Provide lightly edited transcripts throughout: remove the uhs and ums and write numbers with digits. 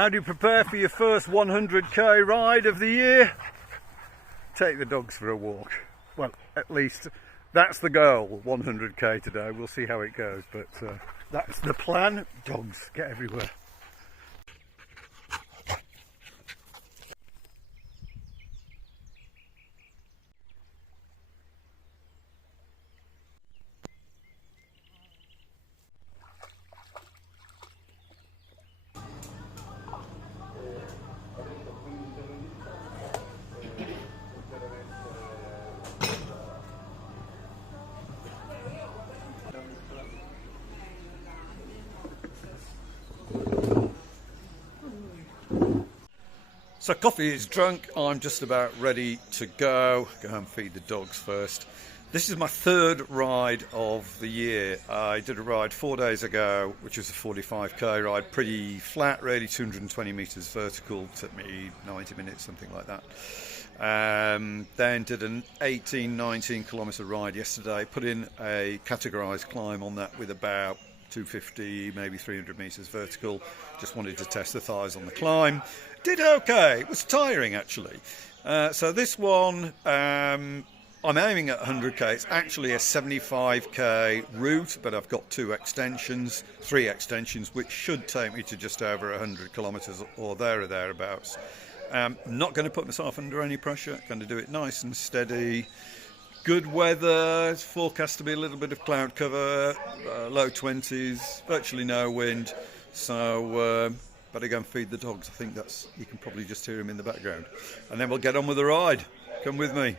How do you prepare for your first 100k ride of the year? Take the dogs for a walk. Well, at least that's the goal, 100k today. We'll see how it goes, but that's the plan. Dogs, get everywhere. So coffee is drunk, I'm just about ready to go and feed the dogs first. This is my third ride of the year. I did a ride 4 days ago, which was a 45k ride, pretty flat really, 220 metres vertical, took me 90 minutes, something like that. Then did an 18-19 kilometre ride yesterday, put in a categorised climb on that with about 250, maybe 300 metres vertical. Just wanted to test the thighs on the climb. Did okay. It was tiring actually. So this one, I'm aiming at 100k. It's actually a 75k route, but I've got three extensions, which should take me to just over 100 kilometres or there or thereabouts. Not going to put myself under any pressure. Going to do it nice and steady. Good weather. It's forecast to be a little bit of cloud cover, low 20s, virtually no wind. So better go and feed the dogs. I think that's, you can probably just hear them in the background. And then we'll get on with the ride. Come with me.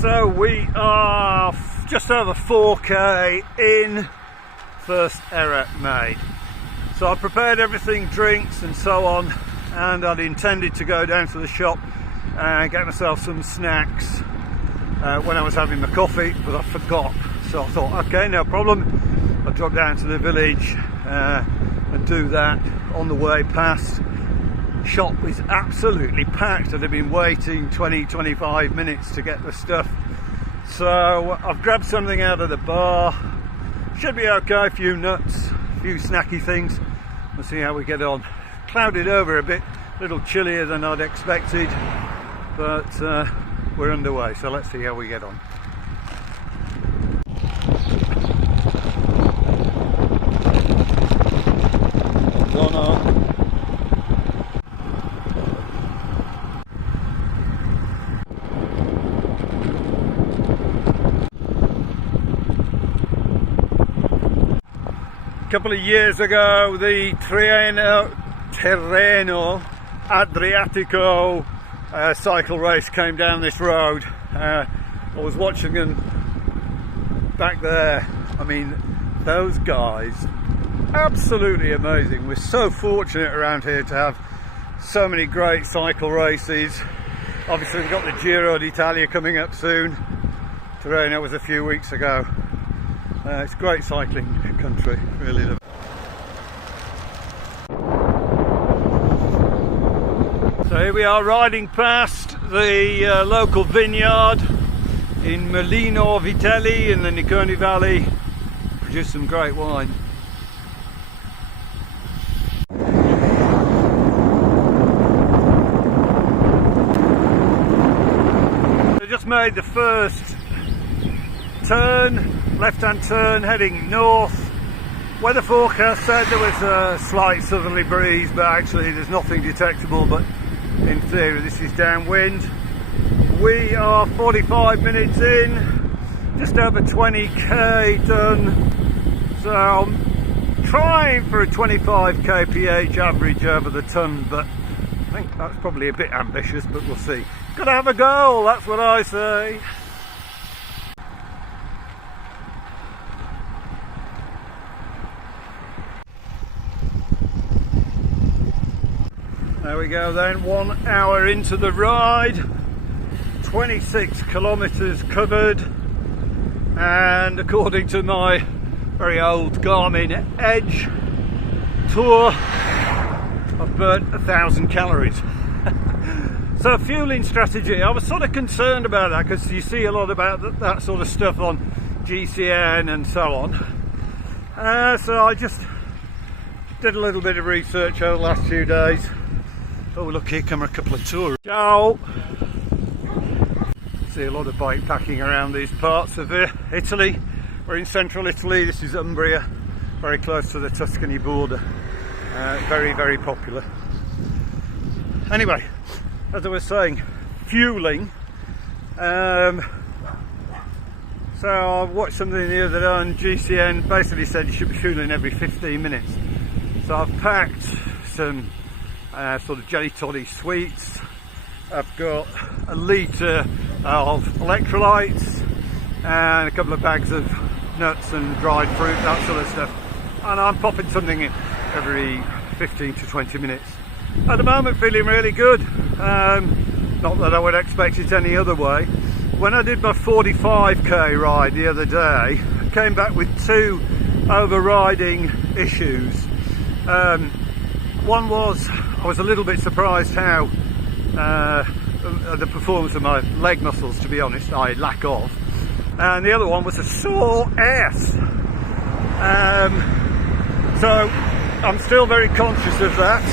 So we are just over 4k in. First error made. So I prepared everything, drinks and so on, and I'd intended to go down to the shop and get myself some snacks when I was having my coffee, but I forgot. So I thought, okay, no problem. I'll drop down to the village and do that. On the way past, shop was absolutely packed. I'd have been waiting 20-25 minutes to get the stuff. So I've grabbed something out of the bar. Should be okay, a few nuts, a few snacky things. We'll see how we get on. Clouded over a bit, a little chillier than I'd expected, but we're underway, so let's see how we get on. A couple of years ago, the Terreno Adriatico cycle race came down this road. I was watching them back there. I mean, those guys, absolutely amazing. We're so fortunate around here to have so many great cycle races. Obviously we've got the Giro d'Italia coming up soon. Terreno was a few weeks ago. It's a great cycling country, really love it. So here we are riding past the local vineyard in Molino Vitelli in the Niconi Valley. Produce some great wine. I just made the first turn, left-hand turn heading north. Weather forecast said there was a slight southerly breeze, but actually there's nothing detectable, but in theory this is downwind. We are 45 minutes in, just over 20k done, so I'm trying for a 25 kph average over the ton, but I think that's probably a bit ambitious, but we'll see. Gotta have a goal, that's what I say. There we go then, 1 hour into the ride, 26 kilometres covered, and according to my very old Garmin Edge tour, I've burnt 1,000 calories. So fueling strategy, I was sort of concerned about that because you see a lot about that sort of stuff on GCN and so on. So I just did a little bit of research over the last few days. Oh look, here come a couple of tourists. Ciao! See a lot of bike packing around these parts of Italy. We're in central Italy. This is Umbria, very close to the Tuscany border. Very, very popular. Anyway, as I was saying, fueling. So I watched something the other day on GCN, basically said you should be fueling every 15 minutes. So I've packed some sort of jelly toddy sweets. I've got a litre of electrolytes and a couple of bags of nuts and dried fruit, that sort of stuff. And I'm popping something in every 15 to 20 minutes. At the moment feeling really good. Not that I would expect it any other way. When I did my 45k ride the other day, I came back with two overriding issues. One was, I was a little bit surprised how the performance of my leg muscles, to be honest, I lack of. And the other one was a sore ass. So I'm still very conscious of that.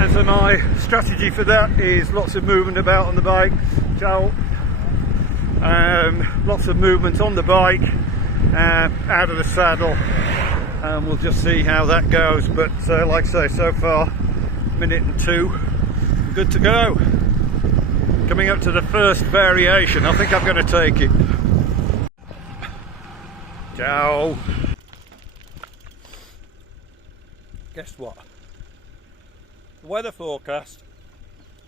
And so my strategy for that is lots of movement about on the bike. Ciao. Lots of movement on the bike, out of the saddle, and we'll just see how that goes. But like I say, so far, minute and two, good to go. Coming up to the first variation. I think I'm going to take it. Ciao. Guess what? The weather forecast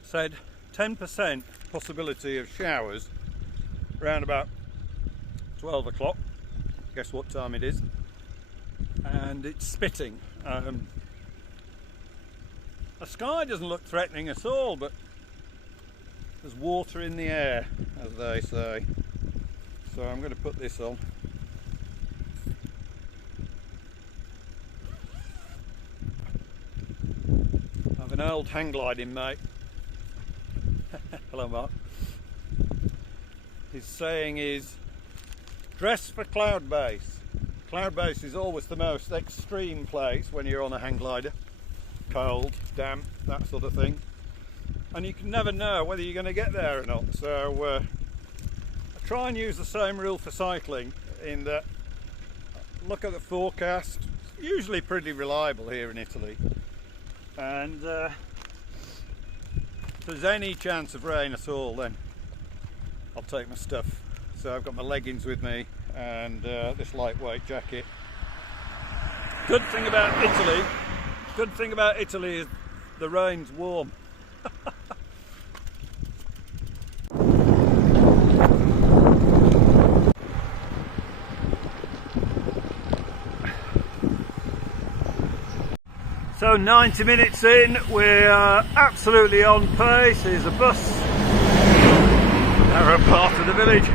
said 10% possibility of showers around about 12 o'clock. Guess what time it is? And it's spitting. The sky doesn't look threatening at all, but there's water in the air, as they say. So I'm going to put this on. I have an old hang gliding mate. Hello Mark. His saying is, dress for cloud base. Cloud base is always the most extreme place when you're on a hang glider. Cold, damp, that sort of thing. And you can never know whether you're going to get there or not. So I try and use the same rule for cycling, in that look at the forecast. It's usually pretty reliable here in Italy. And if there's any chance of rain at all, then I'll take my stuff. So I've got my leggings with me and this lightweight jacket. Good thing about Italy is the rain's warm. So 90 minutes in, we're absolutely on pace. Here's a bus. Narrow part of the village.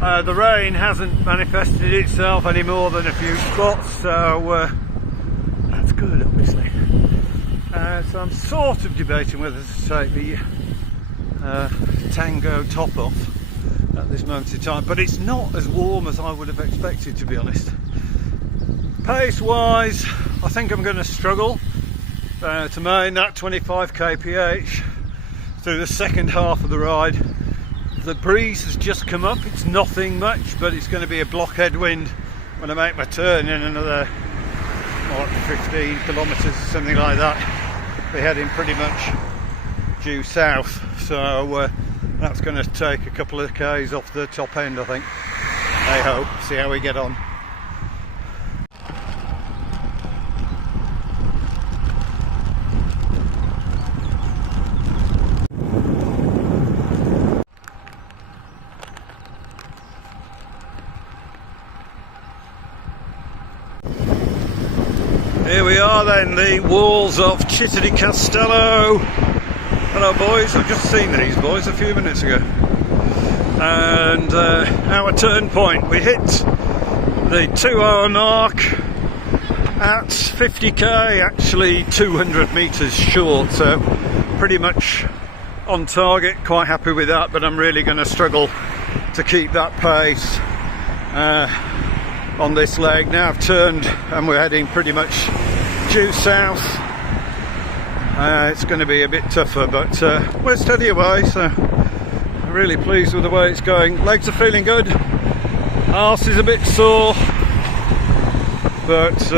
The rain hasn't manifested itself any more than a few spots, so that's good, obviously. So I'm sort of debating whether to take the Tango top off at this moment in time, but it's not as warm as I would have expected, to be honest. Pace wise, I think I'm going to struggle to maintain that 25 kph through the second half of the ride. The breeze has just come up. It's nothing much, but it's going to be a blockhead wind when I make my turn in another 15 kilometres or something like that. We're heading pretty much due south, so that's going to take a couple of k's off the top end, I think. Hey ho, see how we get on. Here we are then, the walls of Città di Castello. Hello boys, I've just seen these boys a few minutes ago. And our turn point, we hit the 2-hour mark at 50k, actually 200 metres short, so pretty much on target, quite happy with that, but I'm really going to struggle to keep that pace. on this leg. Now I've turned and we're heading pretty much due south. It's going to be a bit tougher, but we're steady away, so I'm really pleased with the way it's going. Legs are feeling good, arse is a bit sore, but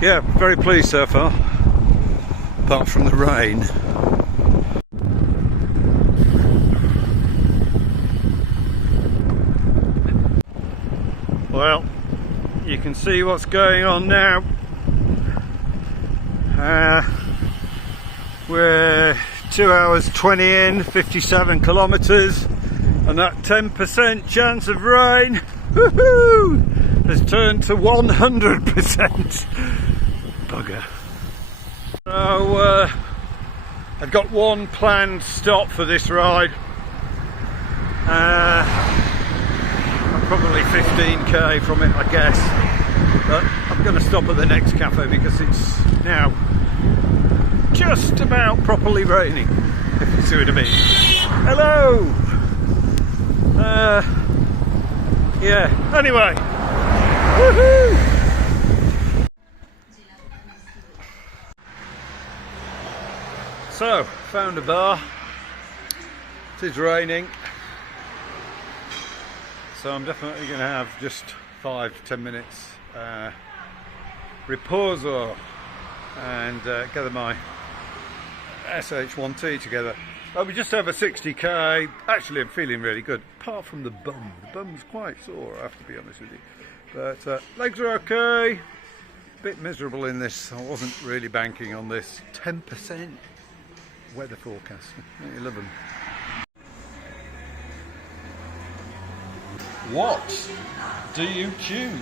yeah, very pleased so far, apart from the rain. Well, you can see what's going on now. We're 2 hours 20 in, 57 kilometres, and that 10% chance of rain, woohoo, has turned to 100%. Bugger. So I've got one planned stop for this ride. I'm probably 15k from it, I guess, but I'm going to stop at the next cafe because it's now just about properly raining, if you see what I mean. Hello! Yeah, anyway, woohoo! So, found a bar. It is raining, so I'm definitely going to have just 5-10 minutes riposo and gather my SH1T together. I'll be just over 60k. Actually, I'm feeling really good, apart from the bum. The bum's quite sore, I have to be honest with you. But legs are okay. Bit miserable in this. I wasn't really banking on this 10% weather forecast. I love them. What do you choose?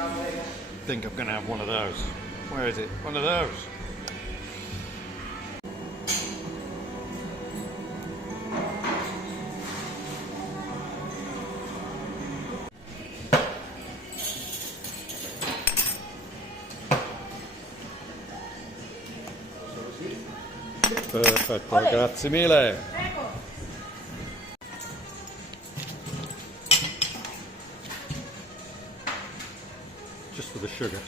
I think I'm going to have one of those. Where is it? One of those. Perfetto, grazie mille. Just for the sugar.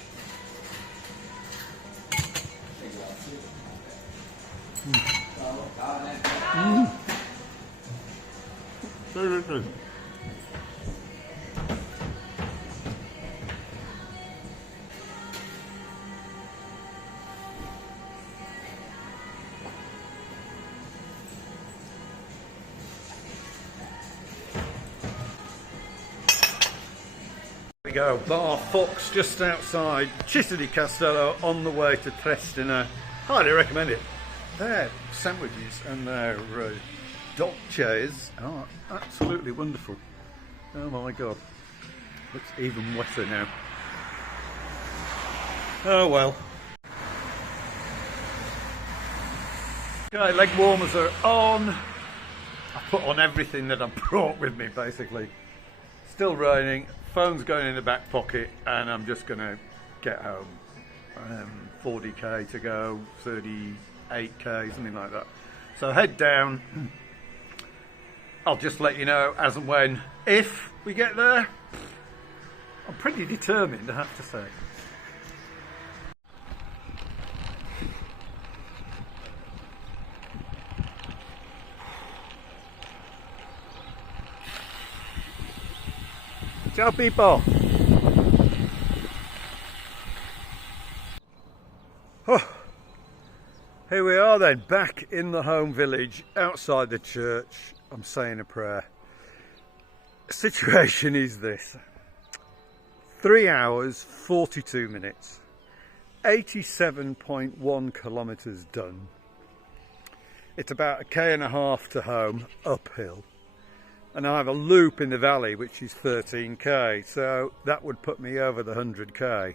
Very good. We go, Bar Fox just outside Città di Castello on the way to Trestina. Highly recommend it. Their sandwiches and their dolces are absolutely wonderful. Oh my god, looks even wetter now. Oh well. Okay, leg warmers are on. I put on everything that I brought with me basically. Still raining. Phone's going in the back pocket and I'm just going to get home. 40k to go, 38k, something like that. So head down. I'll just let you know as and when, if we get there. I'm pretty determined, I have to say. Ciao people! Oh, here we are then, back in the home village, outside the church. I'm saying a prayer. Situation is this. 3 hours, 42 minutes. 87.1 kilometres done. It's about 1.5 k's to home, uphill. And I have a loop in the valley which is 13k, so that would put me over the 100k,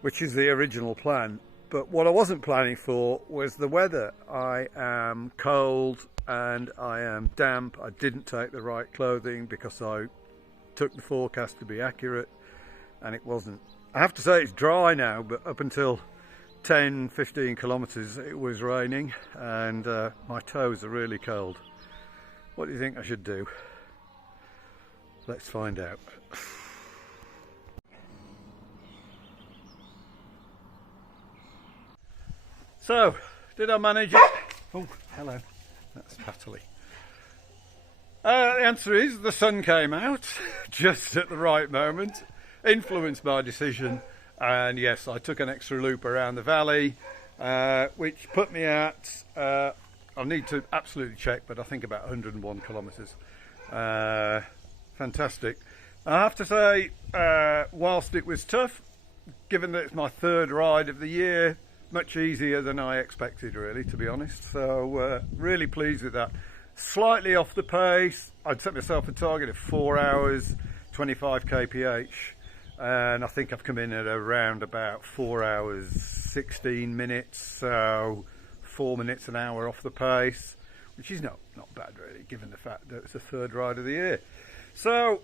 which is the original plan. But what I wasn't planning for was the weather. I am cold and I am damp. I didn't take the right clothing because I took the forecast to be accurate and it wasn't. I have to say it's dry now, but up until 10-15 kilometres it was raining, and my toes are really cold. What do you think I should do? Let's find out. So, did I manage it? Oh, hello. That's Pastilles. The answer is the sun came out just at the right moment, influenced my decision, and yes, I took an extra loop around the valley, which put me at, I need to absolutely check, but I think about 101 kilometres. Fantastic. I have to say, whilst it was tough, given that it's my third ride of the year, much easier than I expected, really, to be honest. So really pleased with that. Slightly off the pace. I'd set myself a target of 4 hours 25 kph, and I think I've come in at around about 4 hours 16 minutes, so 4 minutes an hour off the pace, which is not bad, really, given the fact that it's the third ride of the year. So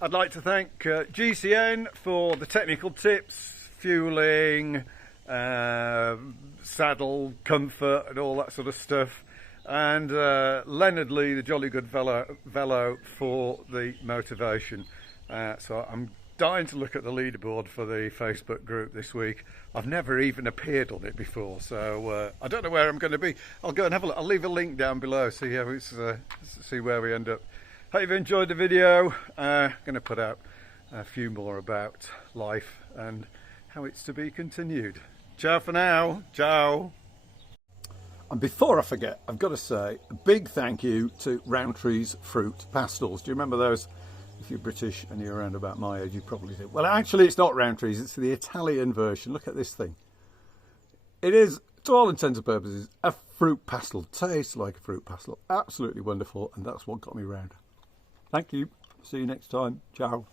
I'd like to thank GCN for the technical tips, fueling, saddle comfort and all that sort of stuff, and Leonard Lee, the Jolly Good Velo, for the motivation. So I'm dying to look at the leaderboard for the Facebook group this week. I've never even appeared on it before, so I don't know where I'm going to be. I'll go and have a look. I'll leave a link down below, see how it's, see where we end up. Hope you've enjoyed the video. I'm going to put out a few more about life and how it's to be continued. Ciao for now. Ciao. And before I forget, I've got to say a big thank you to Rowntree's Fruit Pastilles. Do you remember those? If you're British and you're around about my age, you probably do. Well, actually, it's not Rowntree's. It's the Italian version. Look at this thing. It is, to all intents and purposes, a fruit pastel. Tastes like a fruit pastel. Absolutely wonderful. And that's what got me round. Thank you. See you next time. Ciao.